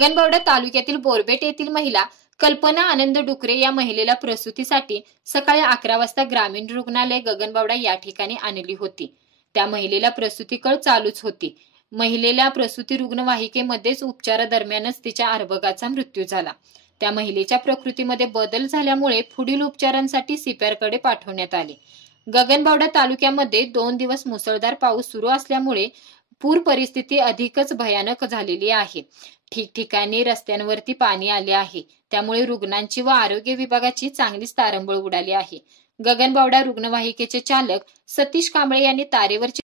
गगनबावडा तालुक्यातील बोरबेट येथील महिला कल्पना आनंद डुकरे या महिलेला प्रसूतीसाठी सकाळी 11 वाजता ग्रामीण रुग्णालय गगनबावडा या ठिकाणी आणली होती। त्या महिलेला प्रसूती कळ चालूच होती। महिलेला प्रसूती रुग्णवाहिकेमध्येच उपचारादरम्यानच तिच्या अर्भकाचा मृत्यू झाला। त्या महिलेच्या प्रकृतीमध्ये बदल झाल्यामुळे पुढील उपचारांसाठी CPR कडे पाठवण्यात आले। गगनबावडा तालुक्यामध्ये 2 दिवस मुसळधार पाऊस सुरू असल्यामुळे पूर परिस्थिती अधिकच भयानक झालेली आहे। ठिकठिकाणी रस्त्यांवरती पाणी आले आहे। त्यामुळे रुग्णांची व आरोग्य विभागाची चांगलीच तारंबळ उडाली आहे। गगनबावडा रुग्णवाहिकेचे चालक सतीश कांबळे यांनी तारेवरची